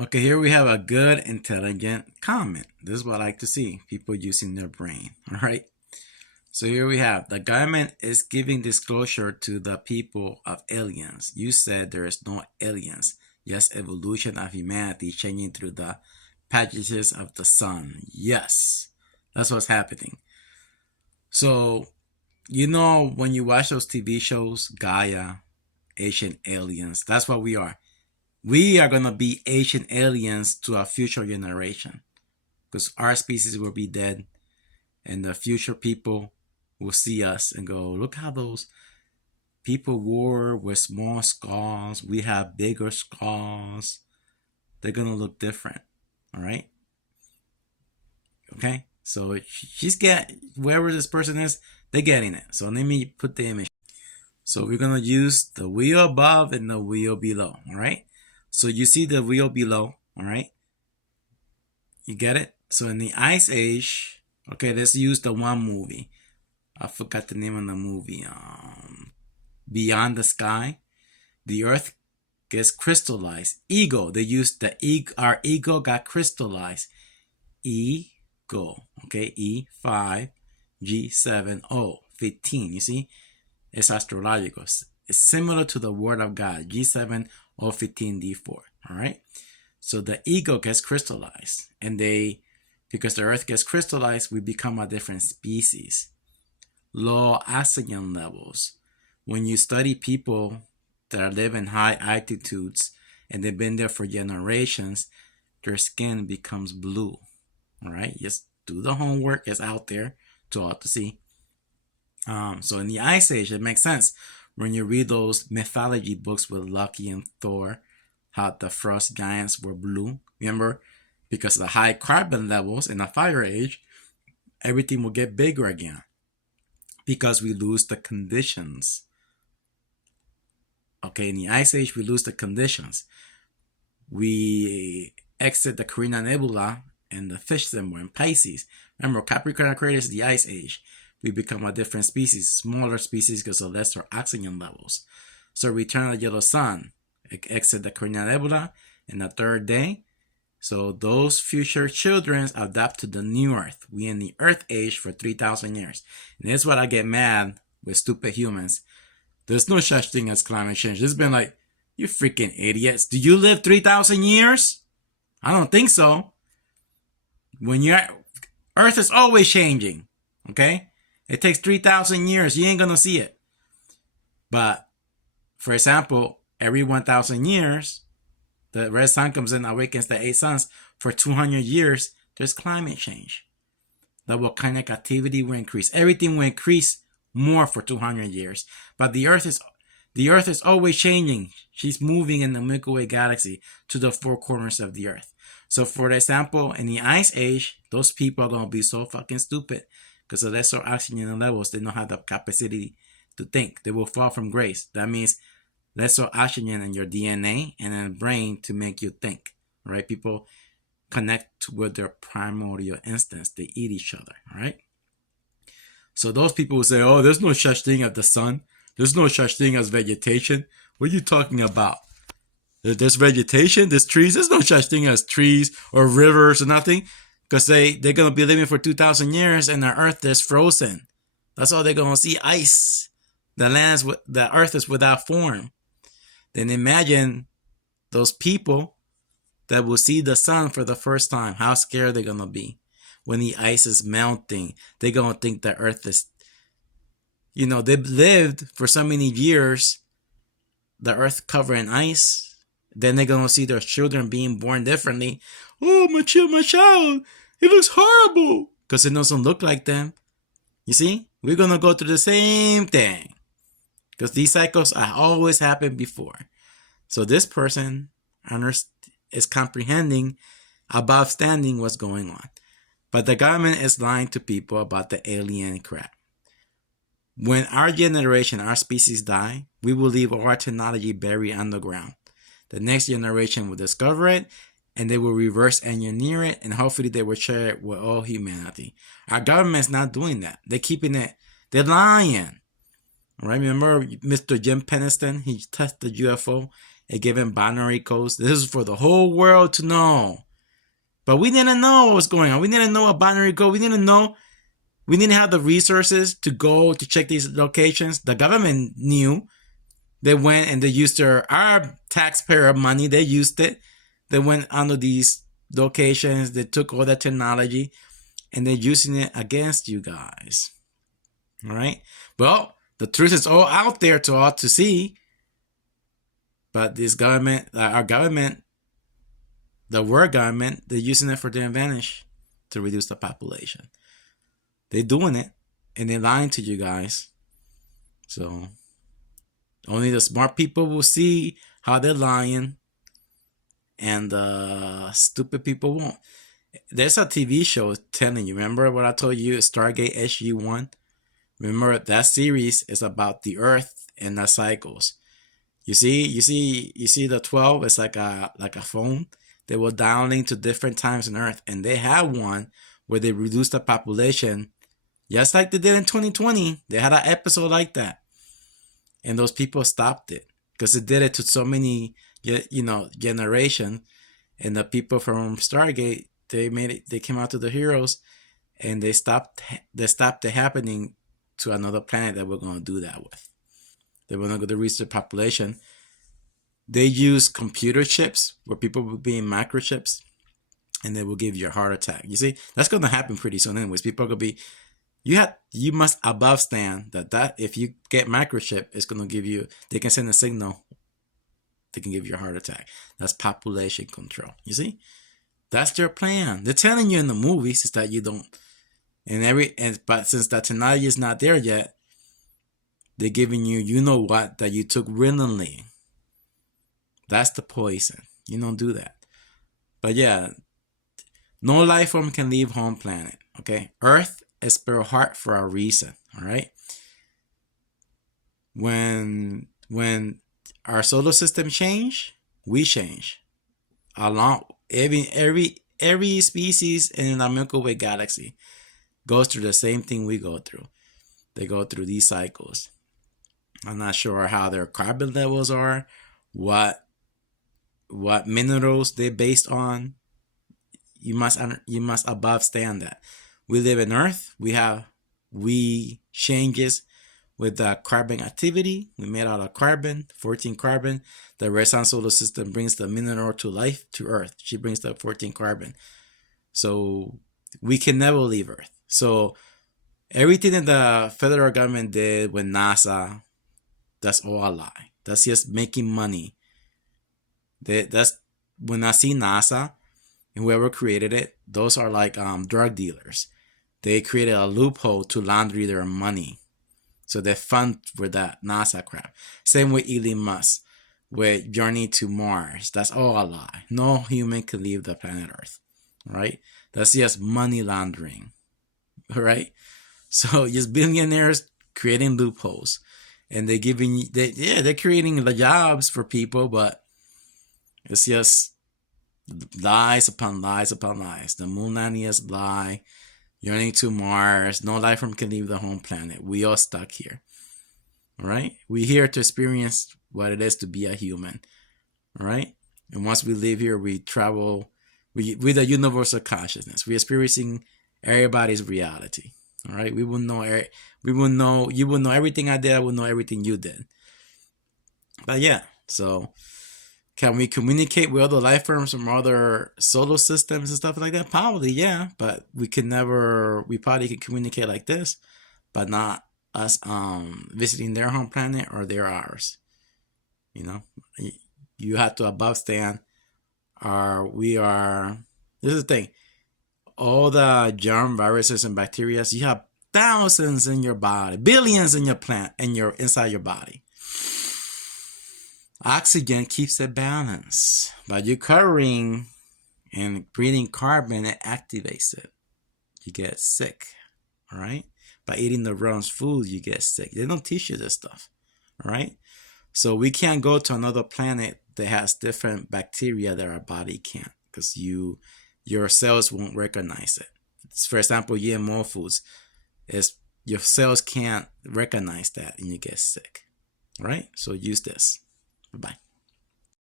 Okay, here we have a good, intelligent comment. This is what I like to see. People using their brain. All right. So here we have the government is giving disclosure to the people of aliens. You said there is no aliens. Yes, evolution of humanity changing through the patches of the sun. Yes, that's what's happening. So, when you watch those TV shows, Gaia, Ancient Aliens, that's what we are. We are going to be ancient aliens to our future generation, because our species will be dead and the future people will see us and go, look how those people were with small skulls. We have bigger skulls. They're going to look different. All right. Okay. So she's whoever this person is, they're getting it. So let me put the image. So we're going to use the wheel above and the wheel below. All right. So you see the wheel below, all right? You get it? So in the Ice Age, okay, let's use the one movie. I forgot the name of the movie. Beyond the Sky. The Earth gets crystallized. Ego. They used the ego. Our ego got crystallized. Ego. Okay, E5, G7, O, 15. You see? It's astrological. It's similar to the Word of God. G7, O15, D4. All right. So the ego gets crystallized, and because the Earth gets crystallized, we become a different species. Low oxygen levels. When you study people that live in high altitudes and they've been there for generations, their skin becomes blue. All right. Just do the homework. It's out there to all to see. So in the Ice Age, it makes sense when you read those mythology books with Loki and Thor, how the frost giants were blue. Remember, because of the high carbon levels in the Fire Age, everything will get bigger again because we lose the conditions. Okay, in the Ice Age, we lose the conditions. We exit the Corina nebula and the fish symbol in Pisces. Remember, Capricorn and Aquarius is the Ice Age. We become a different species, smaller species because of lesser oxygen levels. So return of the yellow sun, exit the Corina nebula in the third day. So those future children adapt to the new Earth. We in the Earth Age for 3,000 years. And that's what I get mad with stupid humans. There's no such thing as climate change. It's been like, you freaking idiots. Do you live 3,000 years? I don't think so. Earth is always changing. Okay? It takes 3,000 years. You ain't going to see it. But, for example, every 1,000 years, the red sun comes in, awakens the 8 suns. For 200 years, there's climate change. The volcanic activity will increase. Everything will increase more for 200 years. But the Earth is always changing. She's moving in the Milky Way galaxy to the four corners of the Earth. So, for example, in the Ice Age, those people are going to be so fucking stupid. Because of lesser oxygen levels, they don't have the capacity to think. They will fall from grace. That means lesser oxygen in your DNA and in the brain to make you think. Right? People connect with their primordial instincts. They eat each other. Right? So those people will say, oh, there's no such thing as the sun. There's no such thing as vegetation. What are you talking about? There's vegetation, there's trees. There's no such thing as trees or rivers or nothing. Because they're going to be living for 2,000 years and the Earth is frozen. That's all they're going to see, ice. The Earth is without form. Then imagine those people that will see the sun for the first time. How scared they're going to be when the ice is melting. They're going to think the Earth is, they've lived for so many years, the Earth covered in ice. Then they're going to see their children being born differently. Oh, my child, it looks horrible. Because it doesn't look like them. You see? We're going to go through the same thing. Because these cycles have always happened before. So this person is comprehending, understanding what's going on. But the government is lying to people about the alien crap. When our generation, our species die, we will leave all our technology buried underground. The next generation will discover it, and they will reverse engineer it, and hopefully they will share it with all humanity. Our government's not doing that. They're keeping it. They're lying. Right? Remember Mr. Jim Peniston? He tested UFO, It given binary codes. This is for the whole world to know. But we didn't know what was going on. We didn't know a binary code. We didn't know. We didn't have the resources to go to check these locations. The government knew. They went and they used our taxpayer money. They used it. They went onto these locations. They took all that technology and they're using it against you guys. All right. Well, the truth is all out there to all to see. But this government, our government, the world government, they're using it for their advantage to reduce the population. They're doing it and they're lying to you guys. So only the smart people will see how they're lying, and the stupid people won't. There's a TV show telling you. Remember what I told you? Stargate SG-1. Remember that series is about the Earth and the cycles. You see the 12. It's like a phone. They will downlink to different times on Earth, and they have one where they reduce the population, just like they did in 2020. They had an episode like that, and those people stopped it because it did it to so many, generation, and the people from Stargate, they came out to the heroes, and they stopped it happening to another planet that we're going to do that with. They were not going to reach the population. They use computer chips where people will be in microchips, and they will give you a heart attack. You see, that's going to happen pretty soon anyways. People are going to be, you must above stand that if you get microchip, it's going to give you, they can send a signal. They can give you a heart attack. That's population control. You see, that's their plan. They're telling you in the movies is that you don't, but since that technology is not there yet, they're giving you know what, that you took willingly. That's the poison. You don't do that. But yeah, no life form can leave home planet. Okay, Earth is spelled heart for a reason. All right. When our solar system change, we change. Along every species in the Milky Way galaxy goes through the same thing we go through. They go through these cycles. I'm not sure how their carbon levels are, what minerals they're based on. You must above stand that. We live in Earth. We changes with the carbon activity. We made out of carbon, 14 carbon. The red sun solar system brings the mineral to life to Earth. She brings the 14 carbon. So we can never leave Earth. So everything that the federal government did with NASA, that's all a lie. That's just making money. That's when I see NASA and whoever created it, those are like drug dealers. They created a loophole to launder their money. So they fund for that NASA crap. Same with Elon Musk with Journey to Mars. That's all a lie. No human can leave the planet Earth. Right? That's just money laundering. Right? So just billionaires creating loopholes. And they're creating the jobs for people, but it's just lies upon lies upon lies. The moon landing is a lie. Journey to Mars. No life form can leave the home planet. We all stuck here. All right? We're here to experience what it is to be a human. All right? And once we live here, we travel with a universal consciousness. We're experiencing everybody's reality. All right? You will know everything I did. I will know everything you did. But yeah, so can we communicate with other life forms from other solar systems and stuff like that? Probably, yeah. But we probably can communicate like this, but not us visiting their home planet or their ours. You have to above stand. This is the thing. All the germ, viruses, and bacteria, you have thousands in your body, billions in your plant, inside your body. Oxygen keeps it balanced. By you covering and breathing carbon, it activates it. You get sick. All right? By eating the wrong food, you get sick. They don't teach you this stuff. All right? So we can't go to another planet that has different bacteria that our body can't, because your cells won't recognize it. For example, GMO foods, your cells can't recognize that and you get sick. Right? So use this. Bye-bye.